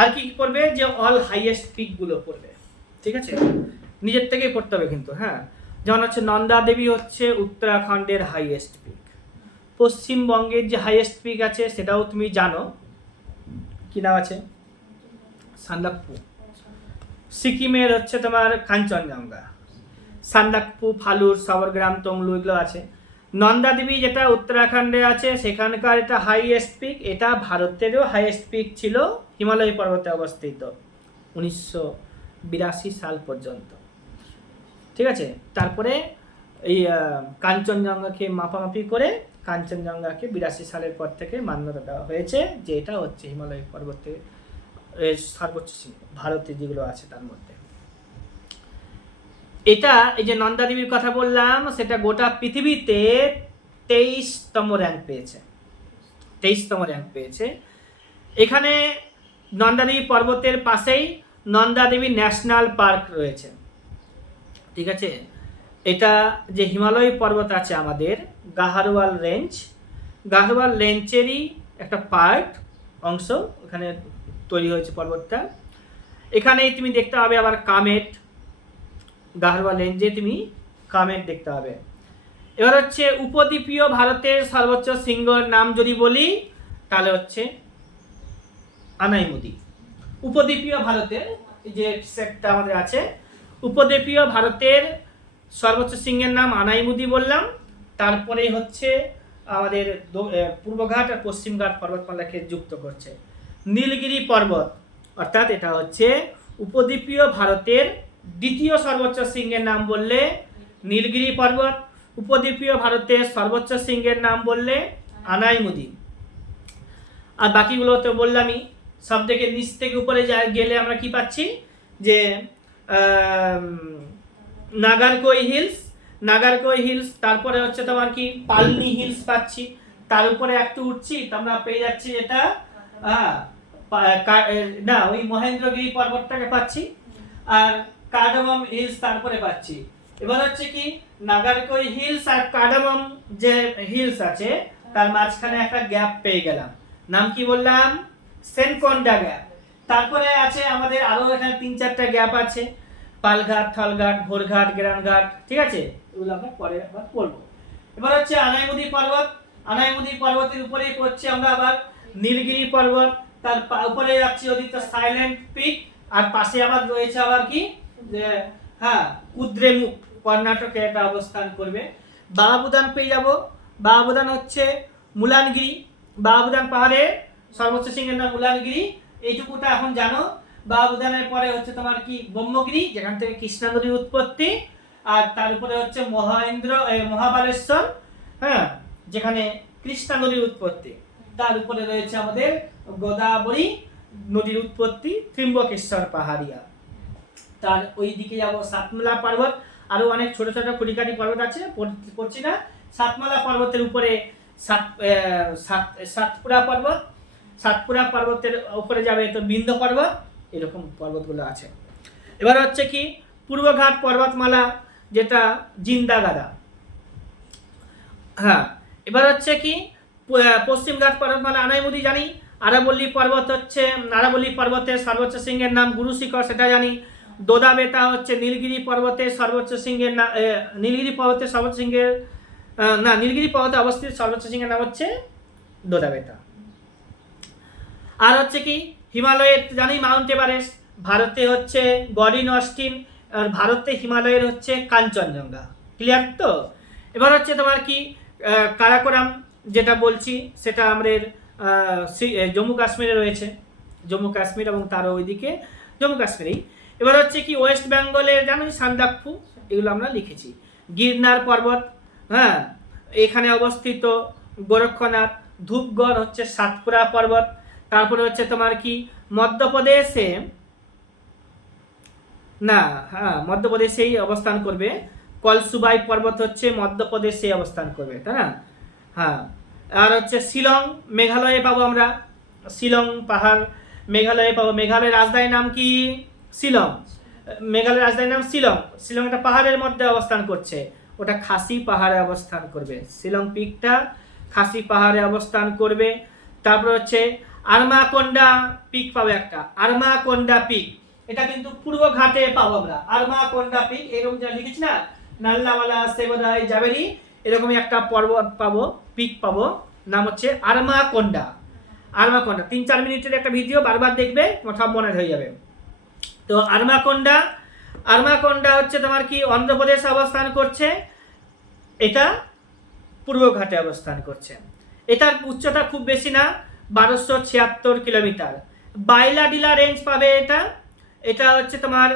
আর কি পড়বে, যে অল হাইয়েস্ট পিকগুলো পড়বে, ঠিক আছে, নিজের থেকেই পড়তে হবে কিন্তু। হ্যাঁ, যেমন হচ্ছে নন্দা দেবী হচ্ছে উত্তরাখণ্ডের হাইয়েস্ট পিক। পশ্চিমবঙ্গের যে হাইয়েস্ট পিক আছে সেটাও তুমি জানো, কি নাম আছে, সান্দাকফু। সিকিমের হচ্ছে তোমার কাঞ্চনজঙ্ঘা, সান্দাকফু, ফালুর, সাবরগ্রাম, তংলু এগুলো আছে। নন্দা দেবী যেটা উত্তরাখণ্ডে আছে সেখানকার এটা হাইয়েস্ট পিক, এটা ভারতেরও হাইয়েস্ট পিক ছিল, হিমালয় পর্বতে অবস্থিত 1982 সাল পর্যন্ত, ঠিক আছে। তারপরে এই কাঞ্চনজঙ্ঘাকে মাপামাপি করে কাঞ্চনজঙ্ঘাকে 82 সালের পর থেকে মান্যতা দেওয়া হয়েছে যে এটা হচ্ছে হিমালয় পর্বতে সর্বোচ্চ শৃঙ্গ ভারতে যেগুলো আছে তার মধ্যে। এটা এই যে নন্দা দেবীর কথা বললাম, সেটা গোটা পৃথিবীতে 23তম র্যাঙ্ক পেয়েছে, 23তম র্যাঙ্ক পেয়েছে। এখানে নন্দা দেবী পর্বতের পাশেই নন্দা দেবী ন্যাশনাল পার্ক রয়েছে, ঠিক আছে। এটা যে হিমালয় পর্বত আছে আমাদের গাহারওয়াল রেঞ্জ, গাহারওয়াল রেঞ্জেরই একটা পার্ট অংশ এখানে তৈরি হয়েছে পর্বতটা। এখানেই তুমি দেখতে পাবে আবার কামেট, গাহারওয়াল রেঞ্জে তুমি কামেট দেখতে পাবে। এবার হচ্ছে উপদ্বীপীয় ভারতের সর্বোচ্চ শৃঙ্গের নাম যদি বলি তাহলে হচ্ছে আনাইমুদি। উপদ্বীপীয় ভারতের যে সেটটা আমাদের আছে, উপদ্বীপীয় ভারতের সর্বোচ্চ শৃঙ্গের নাম আনাইমুদি বললাম। তারপরে হচ্ছে আমাদের পূর্বঘাট আর পশ্চিমঘাট পর্বতমালাকে যুক্ত করছে নীলগিরি পর্বত, অর্থাৎ এটা হচ্ছে উপদ্বীপীয় ভারতের দ্বিতীয় সর্বোচ্চ শৃঙ্গের নাম বললে নীলগিরি পর্বত, উপদ্বীপীয় ভারতের সর্বোচ্চ শৃঙ্গের নাম বললে আনাইমুদি। আর বাকিগুলো তো বললামই। সব থেকে নিচ থেকে উপরে গেলে আমরা কি পাচ্ছি, যে নাগারকোই হিলস, নাগারকোই হিলস, তারপরে হচ্ছে তোমার কি পালনি হিলস পাচ্ছি, তার উপরে একটু উঠছি তোমরা পেয়ে যাচ্ছি এটা না ওই মহেন্দ্রগিরি পর্বতটাকে পাচ্ছি, আর কার্ডামম হিলস তারপরে পাচ্ছি। এবার হচ্ছে কি নাগারকোই হিলস আর কার্ডামম যে হিলস আছে তার মাঝখানে একটা গ্যাপ পেয়ে গেলাম, নাম কি বললাম, সেনকোন্ডা গ্যাপ। তারপরে আছে আমাদের আরো এখানে 3-4টা গ্যাপ আছে, পালঘাট, থালঘাট, ভোরঘাট, গেরানঘাট, ঠিক আছে, এগুলো আমরা পরে আবার পড়বো। এবার হচ্ছে আনাইমুদি পর্বত, আনাইমুদি পর্বতের উপরেই পড়ছি আমরা আবার নীলগিরি পর্বত, তার উপরে যাচ্ছি ওদিকে সাইলেন্ট পিক, আর পাশে আবার রয়েছে আবার কি যে কুদ্রেমুখ, কর্ণাটকে এটা অবস্থান করবে। বাবাবুদান পেয়ে যাব, বাবাবুদান হচ্ছে মুলানগিরি, বাবাবুদান পাহাড়ে সর্বোচ্চ শৃঙ্গের নাম মুলানগিরি, এইটুকুটা এখন জানো। বাবাবুদানের পরে হচ্ছে তোমার কি ব্রহ্মগিরি, যেখান থেকে কৃষ্ণা নদীর উৎপত্তি, আর তার উপরে হচ্ছে মহাবালেশ্বর, যেখানে কৃষ্ণা নদীর উৎপত্তি, তার উপরে রয়েছে আমাদের গোদাবরী নদীর উৎপত্তি, ত্রিম্বকেশ্বর পাহাড়িয়া। তার ওই দিকে যাবো সাতমালা পর্বত, আরো অনেক ছোট ছোট কুড়িকাটি পর্বত আছে, পড়ছি না। সাতমালা পর্বতের উপরে সাতপুরা পর্বত, সাতপুরা পর্বতের উপরে যাবে তো বিন্ধ্য পর্বত, এরকম পর্বতগুলো আছে। এবার হচ্ছে কি পূর্বঘাট পর্বতমালা, যেটা জিন্দাগাদা। এবার হচ্ছে কি পশ্চিমঘাট পর্বতমালা আনাইমুদি জানি, আরাবল্লী পর্বত হচ্ছে আরাবল্লী পর্বতের সর্বোচ্চ শৃঙ্গের নাম গুরু শিখর, সেটা জানি। দোদাবেতা হচ্ছে নীলগিরি পর্বতের সর্বোচ্চ শৃঙ্গের নাম, নীলগিরি পর্বতের সর্বোচ্চ শৃঙ্গের নীলগিরি পর্বতে অবস্থিত সর্বোচ্চ শৃঙ্গের নাম হচ্ছে দোদাবেতা। আর হচ্ছে কি হিমালয়ের জানি মাউন্ট এভারেস্ট, ভারতে হচ্ছে গডিন অস্টিন, আর ভারতে হিমালয়ের হচ্ছে কাঞ্চনজঙ্ঘা, ক্লিয়ার তো। এবার হচ্ছে তোমার কি কারাকোরাম যেটা বলছি সেটা আমাদের জম্মু কাশ্মীরে রয়েছে, জম্মু কাশ্মীর এবং তার ওইদিকে জম্মু কাশ্মীরেই। এবার হচ্ছে কি ওয়েস্ট বেঙ্গলের জানো সান্দাকফু, এগুলো আমরা লিখেছি। গিরনার পর্বত, এখানে অবস্থিত গোরক্ষনাথ। ধূপগড় হচ্ছে সাতপুরা পর্বত। তারপরে হচ্ছে তোমার কি মধ্যপ্রদেশে মধ্যপ্রদেশেই অবস্থান করবে, কলসুবাই পর্বত হচ্ছে মধ্যপ্রদেশে অবস্থান করবে, তাই না। আর হচ্ছে শিলং, মেঘালয়ে পাবো আমরা, শিলং পাহাড় মেঘালয়ে পাবো। মেঘালয়ের রাজধানীর নাম কি, শিলং। মেঘালয়ের রাজধানীর নাম শিলং। শিলং একটা পাহাড়ের মধ্যে অবস্থান করছে, ওটা খাসি পাহাড়ে অবস্থান করবে, শিলং পিকটা খাসি পাহাড়ে অবস্থান করবে। তারপর হচ্ছে আরমাকোন্ডা পিক পাবো একটা, আরমাকোন্ডা পিক, এটা কিন্তু পূর্ব ঘাটে পাবো আমরা। আরমাকোন্ডা পিক এরকম যা লিখেছি না, নাল্লাওয়ালা, সেগোদাই, জাবেরি, এরকমই একটা পর্বত পাবো, পিক পাবো, নাম হচ্ছে আরমাকোন্ডা। আরমাকোন্ডা 3-4 মিনিটের একটা ভিডিও, বারবার দেখবে, তোমার সব মনে হয়ে যাবে। তো আরমাকোন্ডা, আরমাকোন্ডা হচ্ছে তোমার কি অন্ধ্রপ্রদেশে অবস্থান করছে, এটা পূর্ব ঘাটে অবস্থান করছে। এটার উচ্চতা খুব বেশি না, 1276 কিলোমিটার। বাইলাডিলা রেঞ্জ পাবে এটা, এটা হচ্ছে তোমার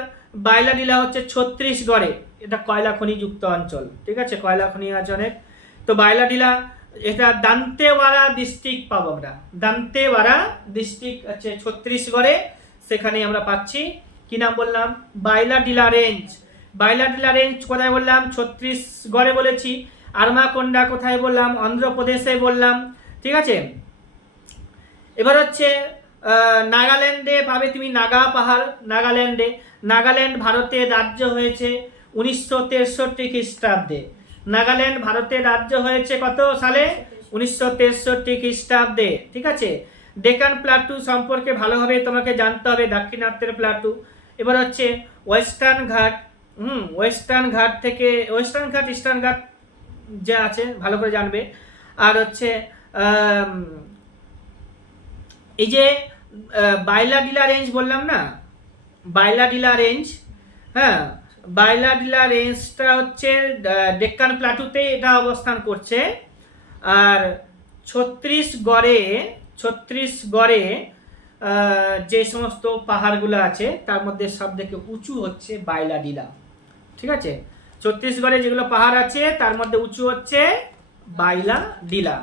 বাইলাডিলা হচ্ছে ছত্তিশগড়ে, এটা কয়লা খনিযুক্ত অঞ্চল, ঠিক আছে, কয়লা খনি আছে অনেক। তো বাইলাডিলা, এটা দান্তেওয়াড়া ডিস্ট্রিক্ট পাবো আমরা, দান্তেওয়াড়া ডিস্ট্রিক্ট হচ্ছে ছত্তিশগড়ে, সেখানে আমরা পাচ্ছি। কি নাম বললাম? বাইলাডিলা রেঞ্জ। বাইলাডিলা রেঞ্জ কোথায় বললাম? ছত্তিশগড়ে বলেছি। আরমাকোন্ডা কোথায় বললাম? অন্ধ্রপ্রদেশে বললাম, ঠিক আছে। এবার হচ্ছে নাগাল্যান্ডে পাবে তুমি, নাগা পাহাড়, নাগাল্যান্ডে। নাগাল্যান্ড ভারতের রাজ্য হয়েছে 1963 খ্রিস্টাব্দে। নাগাল্যান্ড ভারতের রাজ্য হয়েছে কত সালে? 1963 খ্রিস্টাব্দে, ঠিক আছে। ডেকান প্লাটু সম্পর্কে ভালোভাবে তোমাকে জানতে হবে, দাক্ষিণাত্যের প্লাটু। এবার হচ্ছে ওয়েস্টার্ন ঘাট, ওয়েস্টার্ন ঘাট থেকে, ওয়েস্টার্ন ঘাট, ইস্টার্ন ঘাট যে আছে ভালো করে জানবে। আর হচ্ছে এই যে বাইলাডিলা রেঞ্জ বললাম না, বাইলাডিলা রেঞ্জ, হ্যাঁ, বাইলাডিলা রেঞ্জটা হচ্ছে ডেক্কান প্লাটুতে এটা অবস্থান করছে। আর ছত্তিশগড়ে, ছত্তিশগড়ে যে সমস্ত পাহাড়গুলো আছে তার মধ্যে সব থেকে উঁচু হচ্ছে বাইলাডিলা, ঠিক আছে। ছত্তিশগড়ে যেগুলো পাহাড় আছে তার মধ্যে উঁচু হচ্ছে বাইলাডিলা।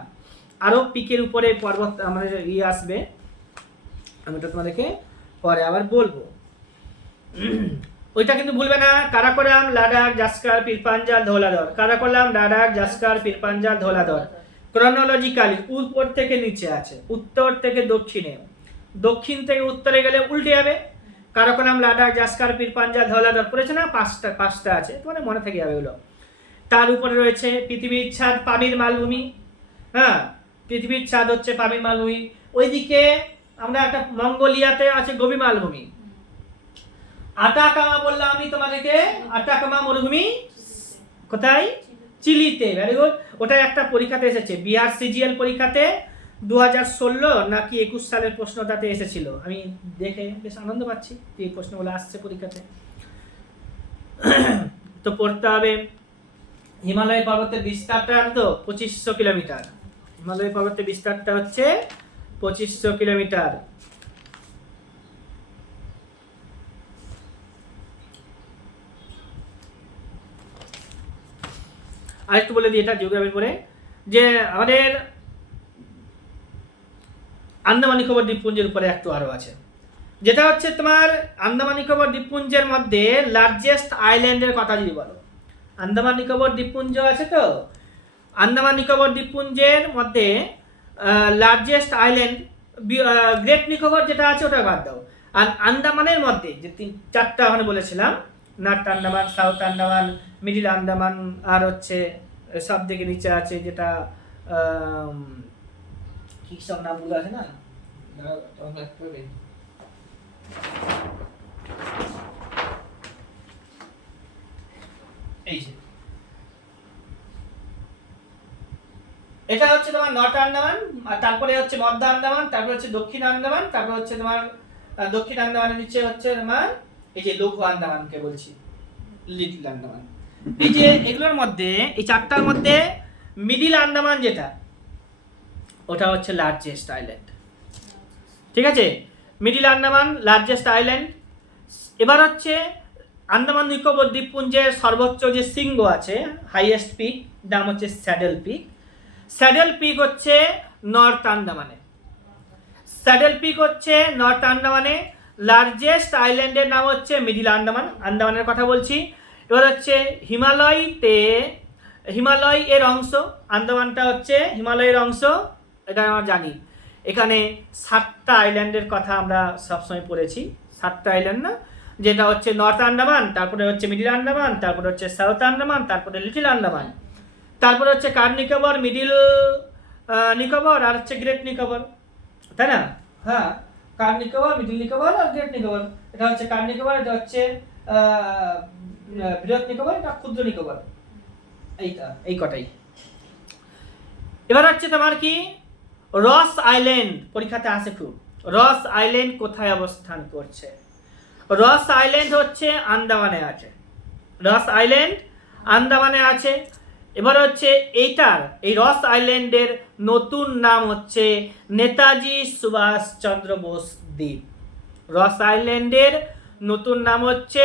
আরও পিকের উপরে পর্বত আমাদের আসবে, আমি ওটা তোমাদেরকে পরে আবার বলবো। ওইটা কিন্তু ভুলবে না, কারাকোরাম, লাদাখ, জাস্কার, পীরপাঞ্জাল, ধৌলাধর। কারাকোরাম, লাদাখ, জাস্কার, পীরপাঞ্জাল, ধৌলাধর ক্রনোলজিক্যালি উপর থেকে নিচে আছে, উত্তর থেকে দক্ষিণে, দক্ষিণ থেকে উত্তরে গেলে উল্টে যাবে। কারাকোরাম, লাদাখ, জাস্কার, পীরপাঞ্জাল, ধৌলাধর পড়েছে না, পাঁচটা আছে, তোমার মনে থেকে যাবে ওগুলো। তার উপরে রয়েছে পৃথিবীর ছাদ, পামির মালভূমি, হ্যাঁ, পৃথিবীর ছাদ হচ্ছে পামির মালভূমি। ওইদিকে আমরা একটা মঙ্গোলিয়াতে আছে গভীর মালভূমি। আটাকামা বললাম আমি তোমাদেরকে, আটাকামা মরুভূমি কোথায়? চিলিতে। ভেরি গুড, ওটা একটা পরীক্ষাতে এসেছে, বিহার সিজিএল পরীক্ষাতে 2016 নাকি 21 সালের প্রশ্নটাতে এসেছিল। আমি দেখে বেশ আনন্দ পাচ্ছি এই প্রশ্নগুলো আসছে পরীক্ষাতে। তো পড়তে হবে। হিমালয় পর্বতের বিস্তারটা তো 2500 কিলোমিটার, হিমালয় পর্বতের বিস্তারটা হচ্ছে 2500 কিলোমিটার। আরেকটু বলে দিই এটা জিওগ্রাফির পরে, যে আমাদের আন্দামান নিকোবর দ্বীপপুঞ্জের উপরে একটু আরও আছে, যেটা হচ্ছে তোমার আন্দামান নিকোবর দ্বীপপুঞ্জের মধ্যে লার্জেস্ট আইল্যান্ডের কথা যদি বলো, আন্দামান নিকোবর দ্বীপপুঞ্জ আছে তো, আন্দামান নিকোবর দ্বীপপুঞ্জের মধ্যে লার্জেস্ট আইল্যান্ড গ্রেট নিকোবর যেটা আছে ওটা বাদ দাও। আর আন্দামানের মধ্যে যে 4টা ওখানে বলেছিলাম, north Andaman, south Andaman, middle Andaman, আর হচ্ছে সব থেকে নিচে আছে যেটা কি সব নামগুলো আছে না, এই যে এটা হচ্ছে তোমার নর্থ আন্দামান, আর তারপরে হচ্ছে মধ্য আন্দামান, তারপরে হচ্ছে দক্ষিণ আন্দামান, তারপরে হচ্ছে তোমার দক্ষিণ আন্দামানের নিচে হচ্ছে তোমার এই যে লঘু আন্দামানকে বলছি, লিটল আন্দামান। এই যে এগুলোর মধ্যে, এই 4টার মধ্যে মিডিল আন্দামান যেটা, ওটা হচ্ছে লার্জেস্ট আইল্যান্ড, ঠিক আছে। Middle Andaman largest island. এবার হচ্ছে আন্দামান নিকোবর দ্বীপপুঞ্জের সর্বোচ্চ যে শৃঙ্গ আছে, হাইয়েস্ট পিক, নাম হচ্ছে স্যাডেল পিক। স্যাডেল পিক হচ্ছে নর্থ আন্দামানে, স্যাডেল পিক হচ্ছে নর্থ আন্দামানে। লার্জেস্ট আইল্যান্ডের নাম হচ্ছে মিডিল আন্দামান, আন্দামানের কথা বলছি। এবার হচ্ছে হিমালয়তে, হিমালয় এর অংশ, আন্দামানটা হচ্ছে হিমালয়ের অংশ, এটা আমরা জানি। এখানে 7টা আইল্যান্ডের কথা আমরা সবসময় পড়েছি, 7টা আইল্যান্ড না, যেটা হচ্ছে নর্থ আন্দামান, তারপরে হচ্ছে মিডিল আন্দামান, তারপরে হচ্ছে সাউথ আন্দামান, তারপরে লিটল আন্দামান, তারপরে হচ্ছে কার নিকোবর, মিডিল নিকোবর, আর হচ্ছে গ্রেট নিকোবর, তাই না? হ্যাঁ, কার Nicobar, middle Nicobar are great Nicobar. এটা হচ্ছে কার নিকোবর, এটা হচ্ছে বৃহৎ নিকোবর, এটা ক্ষুদ্র নিকোবর। এইটা এই কটাই। এবার হচ্ছে তোমার কি রস আইল্যান্ড, পরীক্ষাতে আসে খুব। রস আইল্যান্ড কোথায় অবস্থান করছে? রস আইল্যান্ড হচ্ছে আন্দামানে আছে। রস আইল্যান্ড আন্দামানে আছে। এবার হচ্ছে এইটার, এই রস আইল্যান্ডের নতুন নাম হচ্ছে নেতাজি সুভাষচন্দ্র বোস দ্বীপ। রস আইল্যান্ডের নতুন নাম হচ্ছে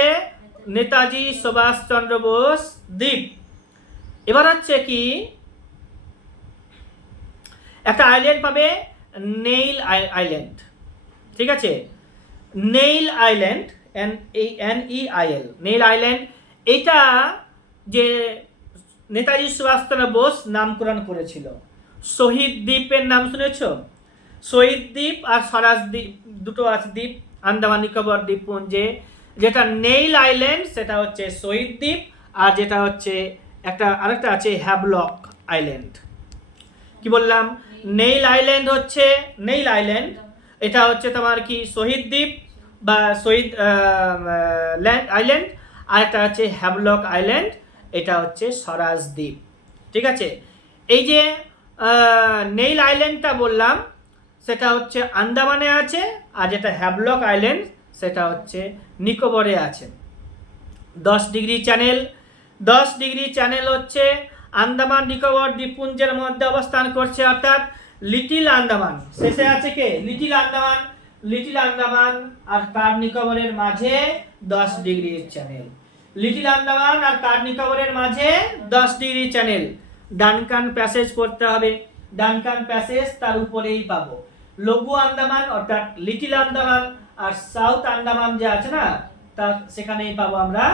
নেতাজি সুভাষচন্দ্র বোস দ্বীপ। এবার হচ্ছে কি একটা আইল্যান্ড পাবে, নেইল আইল্যান্ড, ঠিক আছে? নেইল আইল্যান্ড, NEIL, নেইল আইল্যান্ড। এটা যে নেতাজি সুভাষচন্দ্র বোস নামকরণ করেছিল। শহীদ দ্বীপের নাম শুনেছ? শহীদ দ্বীপ আর স্বরাজ দ্বীপ দুটো আছে দ্বীপ আন্দামান নিকোবর দ্বীপপুঞ্জে। যেটা নেইল আইল্যান্ড সেটা হচ্ছে শহীদ দ্বীপ, আর যেটা হচ্ছে আরেকটা আছে হ্যাভলক আইল্যান্ড। কি বললাম? নেইল আইল্যান্ড হচ্ছে নেইল আইল্যান্ড, এটা হচ্ছে তোমার কি শহীদ দ্বীপ বা শহীদ আইল্যান্ড, আর একটা হচ্ছে হ্যাভলক আইল্যান্ড, এটা হচ্ছে স্বরাজ দ্বীপ, ঠিক আছে? এই যে নেইল আইল্যান্ডটা বললাম সেটা হচ্ছে আন্দামানে আছে, আর যেটা হ্যাভলক আইল্যান্ড সেটা হচ্ছে নিকোবরে আছে। 10 ডিগ্রি চ্যানেল, 10 ডিগ্রি চ্যানেল হচ্ছে আন্দামান নিকোবর দ্বীপপুঞ্জের মধ্যে অবস্থান করছে, অর্থাৎ লিটিল আন্দামান শেষে আছে কে? লিটিল আন্দামান। লিটিল আন্দামান আর কার নিকোবরের মাঝে 10 ডিগ্রি চ্যানেল। লিটিল আন্দামান আর কার নিকোবরের মাঝে 10 ডিগ্রি চ্যানেল। ডানকান প্যাসেজ পড়তে হবে, ডানকান প্যাসেজ তার উপরেই পাবো। লঘু আন্দামান অর্থাৎ লিটিল আন্দামান আর সাউথ আন্দামান যে আছে না, তা সেখানেই পাবো আমরা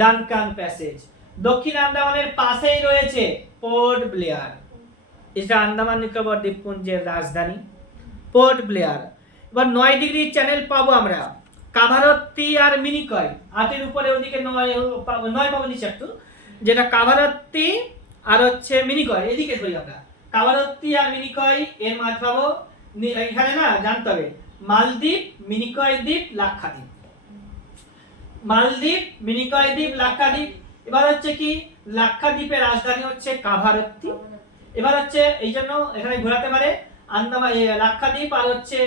ডানকান প্যাসেজ। দক্ষিণ আন্দামানের পাশেই রয়েছে পোর্ট ব্লেয়ার, এটা আন্দামান নিকোবর দ্বীপপুঞ্জের রাজধানী পোর্ট ব্লেয়ার। এবার 9 ডিগ্রি চ্যানেল পাবো আমরা কাভারত্তি আর মিনিকয়। 8-এর উপরে ওদিকে 9 পাবো নিচে একটু, যেটা কাভারত্তি আর হচ্ছে মিনিকয়, এদিকে ধরি আমরা। কাভারত্তি আর মিনিকয় এর মাঝ পাবো এখানে না, জানতে হবে মালদ্বীপ, মিনিকয় দ্বীপ, লাক্ষাদ্বীপ। মালদ্বীপ, মিনিকয় দ্বীপ, লাক্ষাদ্বীপ। এবার হচ্ছে কি লাক্ষাদ্বীপের রাজধানী হচ্ছে কাভারত্তি। এবার হচ্ছে এই জন্য এখানে ঘোরাতে পারে আন্দামান লাক্ষাদ্বীপ আর হচ্ছে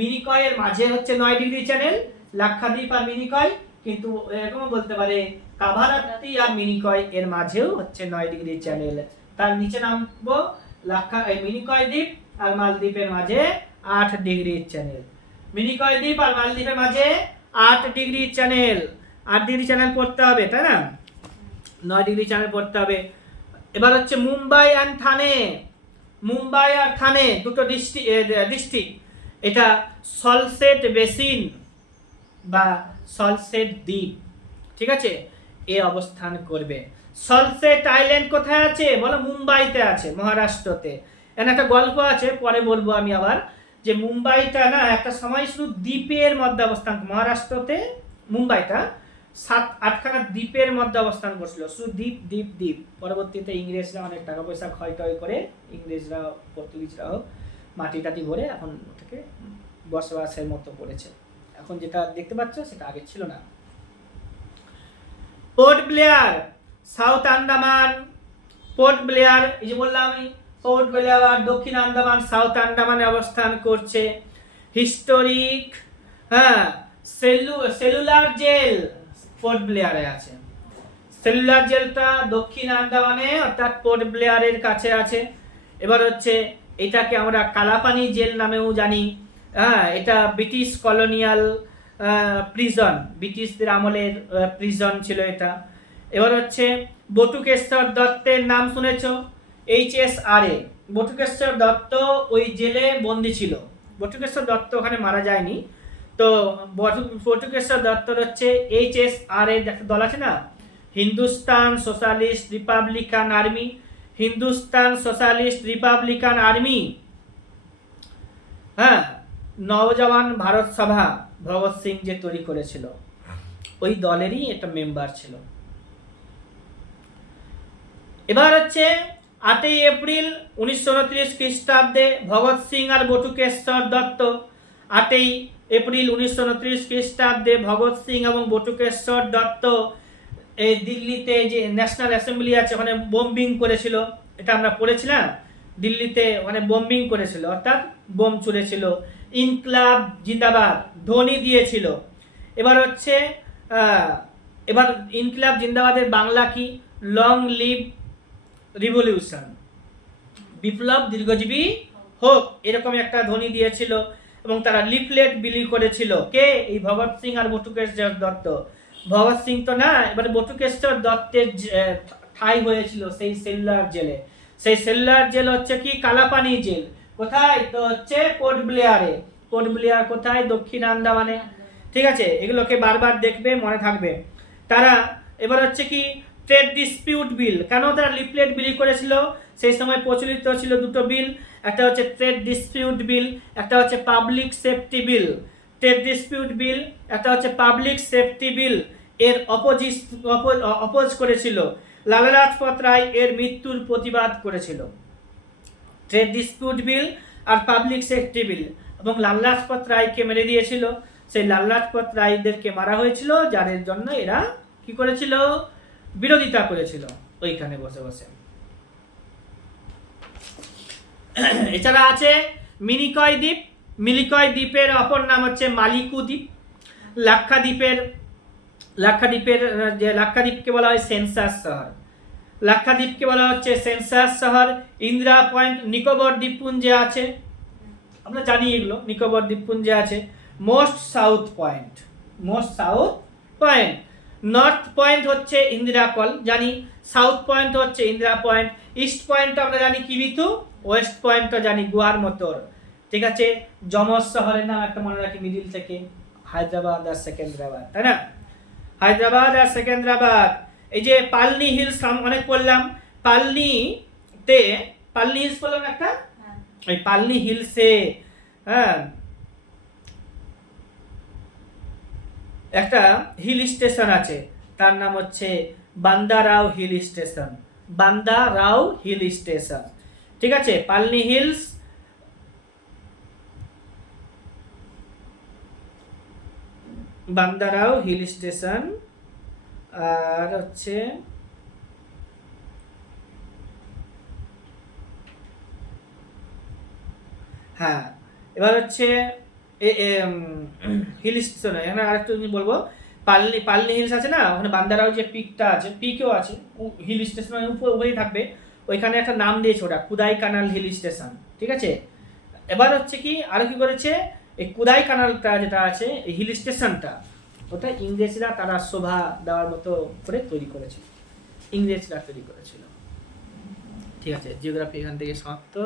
মিনিকয়ের মাঝে হচ্ছে 9 ডিগ্রি চ্যানেল, লাক্ষাদ্বীপ আর মিনিকয়। কিন্তু এরকমও বলতে পারে কাভারত্তি আর মিনিকয় এর মাঝেও হচ্ছে 9 ডিগ্রি চ্যানেল। তার নিচে নামবো মিনিকয় দ্বীপ আর মালদ্বীপের মাঝে 8 ডিগ্রি চ্যানেল। মিনিকয় দ্বীপ আর মালদ্বীপের মাঝে 8 ডিগ্রি চ্যানেল। 8 ডিগ্রি চ্যানেল পড়তে হবে, তাই না? 9 ডিগ্রি চ্যানেল পড়তে হবে। এবার হচ্ছে মুম্বাই আর থানে, মুম্বাই আর থানে দুটো ডিস্ট্রিক্ট। এটা সলসেট বেসিন বা সলসেট দ্বীপ, ঠিক আছে? এ অবস্থান করবে। সলসেট আইল্যান্ড কোথায় আছে বলো? মুম্বাইতে আছে, মহারাষ্ট্রতে। এখানে একটা গল্প আছে, পরে বলবো আমি আবার, যে মুম্বাইটা না একটা সময় শুধু দ্বীপের মধ্যে অবস্থান, মহারাষ্ট্রতে মুম্বাইটা 7-8খানা দ্বীপের মধ্যে অবস্থান করছিল, শুধু দ্বীপ দ্বীপ দ্বীপ। পরবর্তীতে ইংরেজরা অনেক টাকা পয়সা ক্ষয় টয় করে, ইংরেজরা পর্তুগিজরা হোক, মাটি টাটি ভরে এখন ওটাকে বসবাসের মতো করেছে। এখন যেটা দেখতে পাচ্ছ সেটা আগে ছিল না। Port Blair, south Andaman. Port Blair এই যে বললাম আমি, পোর্ট ব্লেয়ার দক্ষিণ আন্দামান সাউথ আন্দামানে অবস্থান করছে। হিস্টোরিক সেলুলার জেল পোর্ট ব্লেয়ারে আছে। সেলুলার জেলটা দক্ষিণ আন্দামানে অর্থাৎ পোর্ট ব্লেয়ারের কাছে আছে। এবার হচ্ছে এটাকে আমরা কালাপানি জেল নামেও জানি। এটা ব্রিটিশ কলোনিয়াল প্রিজন, ব্রিটিশদের আমলের প্রিজন ছিল এটা। এবার হচ্ছে বটুকেশ্বর দত্তের নাম শুনেছ? HSRA। বটুকেশ্বর দত্ত ওই জেলে বন্দি ছিল। বটুকেশ্বর দত্ত ওখানে মারা যায়নি। তো বটুকেশ্বর দত্তর হচ্ছে HSRA দল আছে না, Hindustan socialist republican army. Hindustan socialist republican army, Naujawan Bharat Sabha Bhagat Singh যে তৈরি করেছিল, ওই দলেরই একটা মেম্বার ছিল। এবার হচ্ছে 8 এপ্রিল 1929 খ্রিস্টাব্দে ভগৎ সিং আর বটুকেশ্বর দত্ত 8 এপ্রিল 1929 খ্রিস্টাব্দে ভগৎ সিং এবং বটুকেশ্বর দত্ত এই দিল্লিতে যে ন্যাশনাল অ্যাসেম্বলি আছে ওখানে বোম্বিং করেছিল, এটা আমরা পড়েছিলাম। দিল্লিতে ওখানে বোম্বিং করেছিল, অর্থাৎ বোম ছুড়েছিল। ইনকলাব জিন্দাবাদ ধ্বনি দিয়েছিল। এবার হচ্ছে এবার ইনকলাব জিন্দাবাদের বাংলা কি? লং লিভ রিভলিউশন, বিপ্লব দীর্ঘজীবী হোক, এরকম একটা ধ্বনি দিয়েছিল। এবং তারা লিফলেট বিলি করেছিল। কে? এই ভগৎ সিং আর বটুকেশ্বর দত্ত। ভগৎ সিং তো না, এবারে বটুকেশ্বর দত্তের ঠাঁই হয়েছিল সেই সেলুলার জেলে। সেই সেলুলার জেল হচ্ছে কি? কালাপানি জেল। কোথায়? তো হচ্ছে পোর্ট ব্লেয়ারে। পোর্ট ব্লেয়ার কোথায়? দক্ষিণ আন্দামানে। ঠিক আছে, এগুলোকে বারবার দেখবে, মনে থাকবে। তারা এবার হচ্ছে কি? ট্রেড ডিসপিউট বিল। কেন তারা লিফলেট বিলি করেছিল? সেই সময় প্রচলিত ছিল দুটো বিল, একটা হচ্ছে ট্রেড ডিসপিউট বিল, একটা হচ্ছে পাবলিক সেফটি বিল। ট্রেড ডিসপিউট বিল, একটা হচ্ছে পাবলিক সেফটি বিল, এর অপোজ করেছিল লালা লাজপত রায়, এর মৃত্যুর প্রতিবাদ করেছিল। ট্রেড ডিসপিউট বিল আর পাবলিক সেফটি বিল, এবং লালা লাজপত রায়কে মেরে দিয়েছিল। সেই লালা লাজপত রায়দেরকে মারা হয়েছিল, যাদের জন্য এরা কি করেছিল? বিরোধিতা করেছিল ওইখানে বসে বসে। এছাড়া আছে মিনিকয় দ্বীপ। মিনিকয় দ্বীপের অপর নাম হচ্ছে মালিকু দ্বীপ। লাক্ষাদ্বীপের যে লাক্ষাদ্বীপকে বলা হয় সেন্সাস শহর। লাক্ষাদ্বীপকে বলা হচ্ছে সেন্সাস শহর। ইন্দিরা পয়েন্ট নিকোবর দ্বীপপুঞ্জে আছে, আমরা জানি এগুলো। নিকোবর দ্বীপপুঞ্জে আছে most south point. North point হচ্ছে ইন্দিরা কল, জানি। সাউথ পয়েন্ট হচ্ছে ইন্দিরা পয়েন্ট। ইস্ট পয়েন্ট আমরা জানি কিবিথু। ওয়েস্ট পয়েন্টটা জানি গুয়ার মতোর। ঠিক আছে, যমজ শহরের নাম একটা মনে রাখি মিডিল থেকে, হায়দ্রাবাদ আর সেকেন্দ্রাবাদ, তাই না? হায়দ্রাবাদ আর সেকেন্দ্রাবাদ। এই যে পালনি হিলস অনেক বললাম, পালনি হিলস বললাম একটা, ওই পালনি হিলসে একটা হিল স্টেশন আছে, তার নাম হচ্ছে বান্দারাও হিল স্টেশন। বান্দারাও হিল স্টেশন, ঠিক আছে। পালনি হিলস, বান্দারাও হিল স্টেশন, আর হচ্ছে হ্যাঁ, এবার হচ্ছে হিল স্টেশন। এখানে আরেকটা জিনিস বলবো, পালনি হিলস আছে না, ওখানে বান্দারাও যে পিকটা আছে, পিকেও আছে, হিল স্টেশনের উপরেই থাকবে। ওইখানে একটা নাম দিয়েছে ওটা কুদাই কানাল হিল স্টেশন, ঠিক আছে। এবার হচ্ছে কি আরো কি করেছে, এই কুদাই কানালটা যেটা আছে, এই হিল স্টেশনটা, ওটা ইংরেজরা তারা শোভা দেওয়ার মতো করে তৈরি করেছিল, ইংরেজরা তৈরি করেছিল। ঠিক আছে, জিওগ্রাফি এখান থেকে সমাপ্ত।